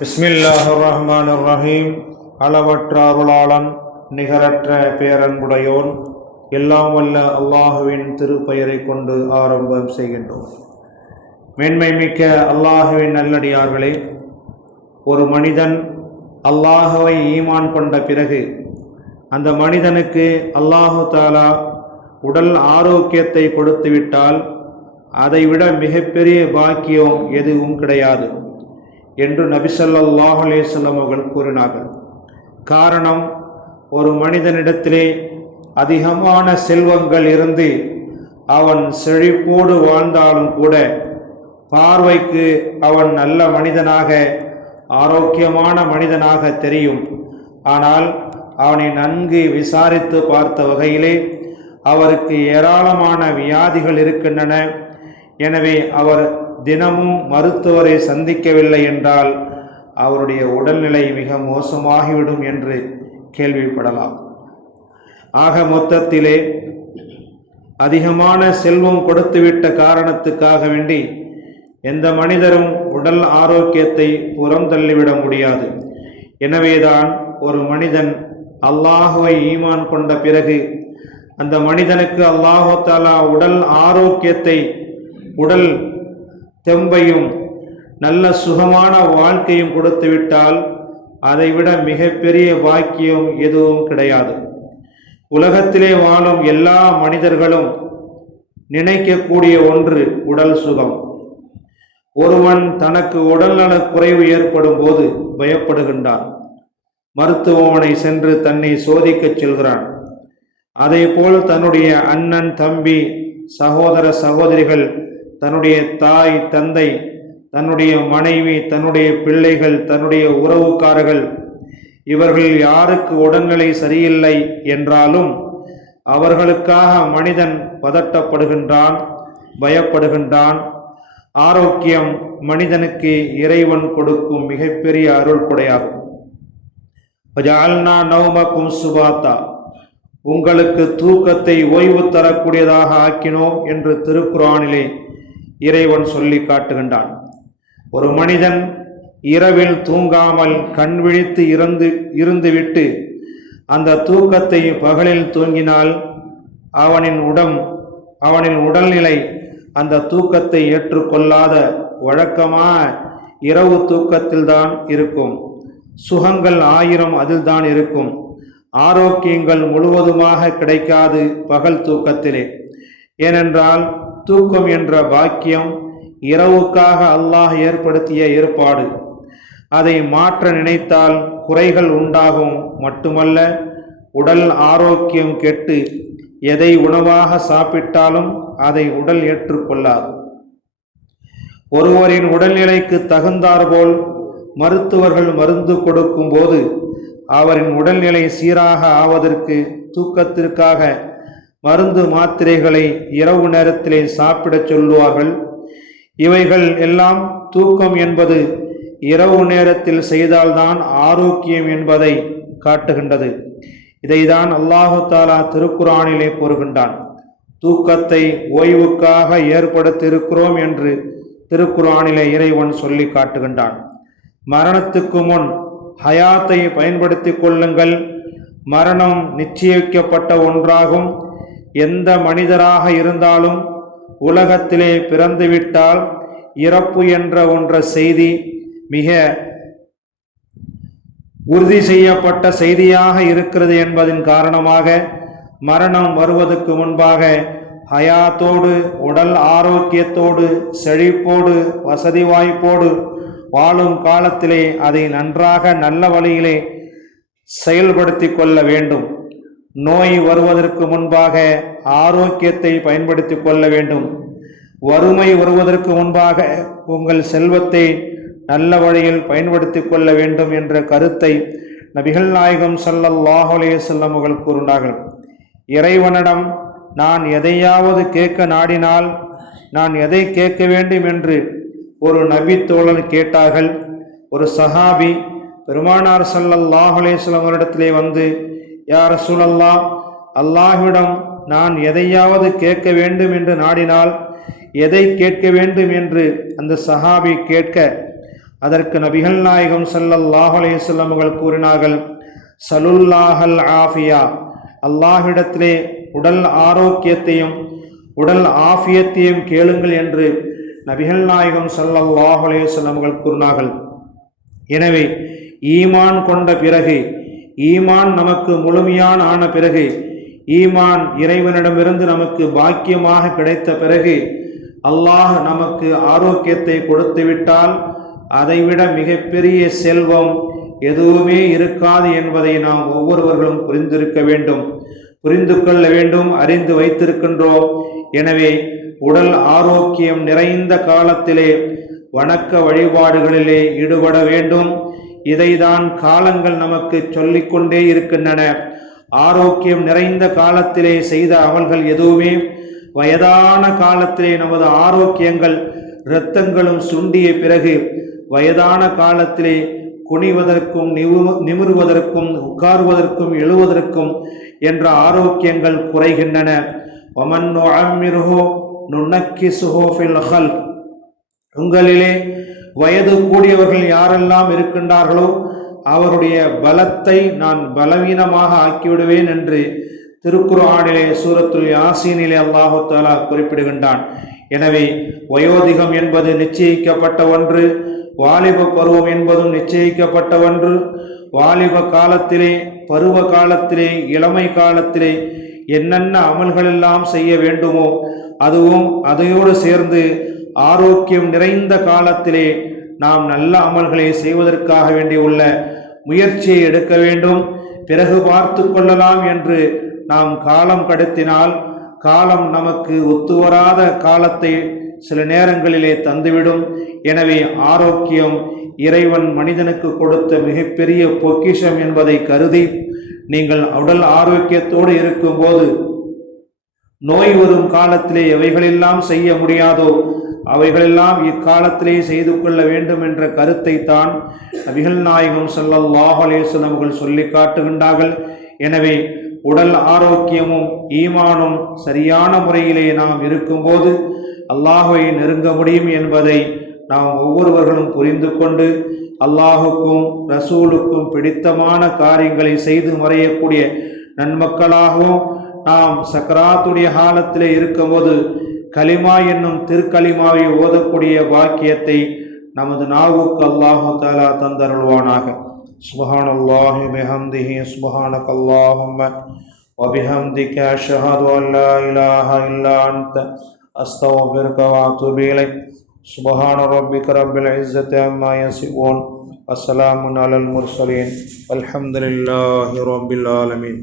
பிஸ்மில்லாஹிர் ரஹ்மானிர் ரஹீம். அளவற்ற அருளாளன், நிகரற்ற பேரன்புடையோன், எல்லாம் வல்ல அல்லாஹுவின் திருப்பெயரை கொண்டு ஆரம்பம் செய்கின்றோம். மேன்மை மிக்க அல்லாஹுவின் நல்லடியார்களே, ஒரு மனிதன் அல்லாஹுவை ஈமான் கொண்ட பிறகு அந்த மனிதனுக்கு அல்லாஹு தஆலா உடல் ஆரோக்கியத்தை கொடுத்துவிட்டால் அதைவிட மிகப்பெரிய பாக்கியம் எதுவும் கிடையாது என்று நபி ஸல்லல்லாஹு அலைஹி வஸல்லம் அவர்கள் கூறினார்கள். காரணம், ஒரு மனிதனிடத்திலே அதிகமான செல்வங்கள் இருந்து அவன் செழிப்போடு வாழ்ந்தாலும் கூட பார்வைக்கு அவன் நல்ல மனிதனாக, ஆரோக்கியமான மனிதனாக தெரியும். ஆனால் அவனை நன்கு விசாரித்து பார்த்த வகையிலே அவருக்கு ஏராளமான வியாதிகள் இருக்கின்றன. எனவே அவர் தினமும் மருத்துவரை சந்திக்கவில்லை என்றால் அவருடைய உடல்நிலை மிக மோசமாகிவிடும் என்று கேள்விப்படலாம். ஆக மொத்தத்திலே அதிகமான செல்வம் கொடுத்துவிட்ட காரணத்துக்காக வேண்டி எந்த மனிதரும் உடல் ஆரோக்கியத்தை புறம் தள்ளிவிட முடியாது. எனவேதான் ஒரு மனிதன் அல்லாஹுவை ஈமான் கொண்ட பிறகு அந்த மனிதனுக்கு அல்லாஹு தஆலா உடல் ஆரோக்கியத்தை, உடல் தெம்பையும் நல்ல சுகமான வாழ்க்கையும் கொடுத்துவிட்டால் அதைவிட மிகப்பெரிய பாக்கியம் எதுவும் கிடையாது. உலகத்திலே வாழும் எல்லா மனிதர்களும் நினைக்கக்கூடிய ஒன்று உடல் சுகம். ஒருவன் தனக்கு உடல்நல குறைவு ஏற்படும் போது பயப்படுகின்றான், மருத்துவமனை சென்று தன்னை சோதிக்கச் செல்கிறான். அதேபோல் தன்னுடைய அண்ணன், தம்பி, சகோதர சகோதரிகள், தன்னுடைய தாய், தந்தை, தன்னுடைய மனைவி, தன்னுடைய பிள்ளைகள், தன்னுடைய உறவுக்காரர்கள், இவர்கள் யாருக்கு உடல்நிலை சரியில்லை என்றாலும் அவர்களுக்காக மனிதன் பதட்டப்படுகின்றான், பயப்படுகின்றான். ஆரோக்கியம் மனிதனுக்கு இறைவன் கொடுக்கும் மிகப்பெரிய அருள் கொடையாகும். வஜஅல்னா நௌமக்கும் சுபாத்தா, உங்களுக்கு தூக்கத்தை ஓய்வு தரக்கூடியதாக ஆக்கினோம் என்று திருக்குர்ஆனிலே இறைவன் சொல்லி காட்டுகின்றான். ஒரு மனிதன் இரவில் தூங்காமல் கண் விழித்து இருந்துவிட்டு அந்த தூக்கத்தை பகலில் தூங்கினால் அவனின் உடல்நிலை அந்த தூக்கத்தை ஏற்றுக்கொள்ளாத வழக்கமான இரவு தூக்கத்தில்தான் இருக்கும். சுகங்கள் 1000 அதில்தான் இருக்கும். ஆரோக்கியங்கள் முழுவதுமாக கிடைக்காது பகல் தூக்கத்திலே. ஏனென்றால் தூக்கம் என்ற பாக்கியம் இரவுக்காக அல்லாஹ் ஏற்படுத்திய ஏற்பாடு. அதை மாற்ற நினைத்தால் குறைகள் உண்டாகும். மட்டுமல்ல, உடல் ஆரோக்கியம் கெட்டு எதை உணவாக சாப்பிட்டாலும் அதை உடல் ஏற்றுக்கொள்ளாது. ஒருவரின் உடல்நிலைக்கு தகுந்தாற்போல் மருத்துவர்கள் மருந்து கொடுக்கும் போது அவரின் உடல்நிலை சீராக ஆவதற்கு தூக்கத்திற்காக மருந்து மாத்திரைகளை இரவு நேரத்திலே சாப்பிடச் சொல்லுவார்கள். இவைகள் எல்லாம் தூக்கம் என்பது இரவு நேரத்தில் செய்தால்தான் ஆரோக்கியம் என்பதை காட்டுகின்றது. இதைதான் அல்லாஹு தஆலா திருக்குர்ஆனிலே கூறுகின்றான். தூக்கத்தை ஓய்வுக்காக ஏற்படுத்தியிருக்கிறோம் என்று திருக்குர்ஆனிலே இறைவன் சொல்லி காட்டுகின்றான். மரணத்துக்கு முன் ஹயாத்தை பயன்படுத்தி கொள்ளுங்கள். மரணம் நிச்சயிக்கப்பட்ட ஒன்றாகும். எந்த மனிதராக இருந்தாலும் உலகத்திலே பிறந்துவிட்டால் இறப்பு என்ற ஒன்ற செய்தி மிக உறுதி செய்யப்பட்ட செய்தியாக இருக்கிறது என்பதன் காரணமாக மரணம் வருவதற்கு முன்பாக ஹயாத்தோடு, உடல் ஆரோக்கியத்தோடு, செழிப்போடு, வசதி வாய்ப்போடு வாழும் காலத்திலே அதை நன்றாக நல்ல வழியிலே செயல்படுத்தி கொள்ள வேண்டும். நோய் வருவதற்கு முன்பாக ஆரோக்கியத்தை பயன்படுத்தி கொள்ள வேண்டும். வறுமை வருவதற்கு முன்பாக உங்கள் செல்வத்தை நல்ல வழியில் பயன்படுத்தி கொள்ள வேண்டும் என்ற கருத்தை நபிகள் நாயகம் ஸல்லல்லாஹு அலைஹி வஸல்லம் அவர்கள் கூறினார்கள். இறைவனிடம் நான் எதையாவது கேட்க நாடினால் நான் எதை கேட்க வேண்டும் என்று ஒரு நபி தோழன் கேட்டார்கள். ஒரு சஹாபி பெருமானார் ஸல்லல்லாஹு அலைஹி வஸல்லம் அவரிடத்திலே வந்து, யா ரசூலல்லாஹ், அல்லாஹ்விடம் நான் எதையாவது கேட்க வேண்டும் என்று நாடினால் எதை கேட்க வேண்டும் என்று அந்த சஹாபி கேட்க, அதற்கு நபிகள் நாயகம் ஸல்லல்லாஹு அலைஹி வஸல்லம் அவர்கள் கூறினார்கள், சலுல்லாஹல் ஆஃபியா, அல்லாஹ்விடத்திலே உடல் ஆரோக்கியத்தையும் உடல் ஆஃபியத்தையும் கேளுங்கள் என்று நபிகள் நாயகம் ஸல்லல்லாஹு அலைஹி வஸல்லம் அவர்கள் கூறினார்கள். எனவே ஈமான் கொண்ட பிறகு, ஈமான் நமக்கு முழுமையான ஆன பிறகு, ஈமான் இறைவனிடமிருந்து நமக்கு பாக்கியமாக கிடைத்த பிறகு, அல்லாஹ் நமக்கு ஆரோக்கியத்தை கொடுத்து விட்டால் அதைவிட மிகப்பெரிய செல்வம் எதுவுமே இருக்காது என்பதை நாம் ஒவ்வொருவர்களும் புரிந்திருக்க வேண்டும், புரிந்து கொள்ள வேண்டும், அறிந்து வைத்திருக்கின்றோம். எனவே உடல் ஆரோக்கியம் நிறைந்த காலத்திலே வணக்க வழிபாடுகளிலே ஈடுபட வேண்டும். இதைதான் காலங்கள் நமக்கு சொல்லிக்கொண்டே இருக்கின்றன. ஆரோக்கியம் நிறைந்த காலத்திலே செய்த அமல்கள் எதுவுமே வயதான காலத்திலே நமது ஆரோக்கியங்கள் இரத்தங்களும் சுண்டிய பிறகு வயதான காலத்திலே குனிவதற்கும் நிமிருவதற்கும் உட்காருவதற்கும் எழுவதற்கும் என்ற ஆரோக்கியங்கள் குறைகின்றன. வமன் நுஅம்மிருஹு நுனக்கிசுஹு ஃபில் ஹல்க், உங்களிலே வயது கூடியவர்கள் யாரெல்லாம் இருக்கின்றார்களோ அவருடைய பலத்தை நான் பலவீனமாக ஆக்கிவிடுவேன் என்று திருக்குர்ஆனிலே சூரத்துல் யாசீனிலே அல்லாஹு தஆலா குறிப்பிடுகின்றான். எனவே வயோதிகம் என்பது நிச்சயிக்கப்பட்ட ஒன்று, வாலிப பருவம் என்பதும் நிச்சயிக்கப்பட்ட ஒன்று. வாலிப காலத்திலே, பருவ காலத்திலே, இளமை காலத்திலே என்னென்ன அமல்களெல்லாம் செய்ய வேண்டுமோ அதுவும் அதையோடு சேர்ந்து ஆரோக்கியம் நிறைந்த காலத்திலே நாம் நல்ல அமல்களை செய்வதற்காக வேண்டி உள்ள முயற்சியை எடுக்க வேண்டும். பிறகு பார்த்து கொள்ளலாம் என்று நாம் காலம் கடத்தினால் காலம் நமக்கு ஒத்துவராத காலத்தை சில நேரங்களிலே தந்துவிடும். எனவே ஆரோக்கியம் இறைவன் மனிதனுக்கு கொடுத்த மிகப்பெரிய பொக்கிஷம் என்பதை கருதி நீங்கள் உடல் ஆரோக்கியத்தோடு இருக்கும்போது நோய் வரும் காலத்திலே எவைகளெல்லாம் செய்ய முடியாதோ அவைகளெல்லாம் இக்காலத்திலே செய்து கொள்ள வேண்டும் என்ற கருத்தை தான் நபிகள் நாயகம் ஸல்லல்லாஹு அலைஹி வஸல்லம் அவர்கள் சொல்லி காட்டுகின்றார்கள். எனவே உடல் ஆரோக்கியமும் ஈமானும் சரியான முறையிலே நாம் இருக்கும்போது அல்லாஹ்வை நெருங்க முடியும் என்பதை நாம் ஒவ்வொருவர்களும் புரிந்து கொண்டு அல்லாஹுக்கும் ரசூலுக்கும் பிடித்தமான காரியங்களை செய்து மறையக்கூடிய நன்மக்களாகவும் நாம் சக்கராத்துடைய காலத்திலே இருக்கும்போது கலிமா என்னும் திருக்கலிமாவை ஓதக்கூடிய பாக்கியத்தை நமது நாவுக்கு அல்லாஹு தஆலா தந்தருள்வானாக. சுப்ஹானல்லாஹி பிஹம்திஹி சுப்ஹானக்கல்லாஹும்ம வ பிஹம்திக அஷ்ஹது அன் லா இலாஹா இல்லா அன்த அஸ்தக்ஃபிருக வ அத்தூபு இலைக். சுப்ஹான ரப்பிக ரப்பில் இஸ்ஸத்தி அம்மா யசிஃபூன் வ ஸலாமுன் அலல் முர்ஸலீன் வல்ஹம்துலில்லாஹி ரப்பில் ஆலமீன்.